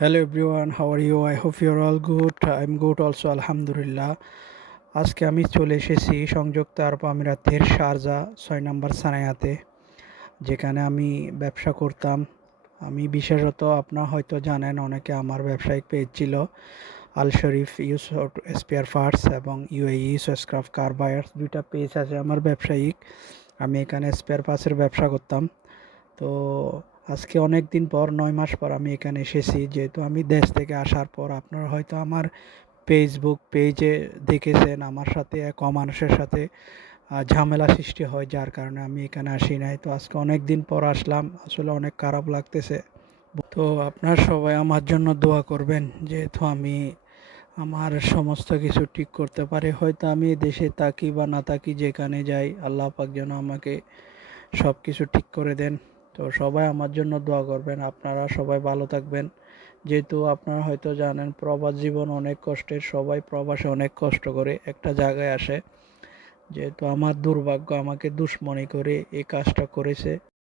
Hello everyone, how are you? I hope you're all good. I'm good also, আলহামদুলিল্লাহ। আজকে আমি চলে এসেছি সংযুক্ত আরব আমিরাতের শারজা 6 নম্বর সানায়াতে, যেখানে আমি ব্যবসা করতাম। আমি বিশেষত আপনারা হয়তো জানেন, অনেকে আমার ব্যবসায়িক পেজ ছিল আল শরীফ ইউজ স্পেয়ার পার্টস এবং ইউএই সোয়েসক্রাফট কার বায়ার্স, দুইটা পেজ আছে আমার ব্যবসায়িক। আমি এখানে স্পেয়ার পার্টসের ব্যবসা করতাম। তো আজকে অনেক দিন পর 9 মাস পর আমি এখানে এসেছি, যেহেতু আমি দেশ থেকে আসার পর আপনারা হয়তো আমার ফেসবুক পেজে দেখেছেন আমার সাথে এক অমানুষের সাথে ঝামেলা সৃষ্টি হয়, যার কারণে আমি এখানে আসি নাই। তো আজকে অনেক দিন পর আসলাম, আসলে অনেক খারাপ লাগতেছে। তো আপনারা সবাই আমার জন্য দোয়া করবেন, যেহেতু আমি আমার সমস্ত কিছু ঠিক করতে পারি। হয়তো আমি দেশে থাকি বা না থাকি, যেখানে যাই আল্লাহ পাক যেন আমাকে সব কিছু ঠিক করে দেন। তো সবাই আমার জন্য দোয়া করবেন, আপনারা সবাই ভালো থাকবেন। যেহেতু আপনারা হয়তো জানেন প্রবাস জীবন অনেক কষ্টের, সবাই প্রবাসে অনেক কষ্ট করে একটা জায়গায় আসে। যেহেতু আমার দুর্ভাগ্য আমাকে দুশ্মনী করে এই কাজটা করেছে।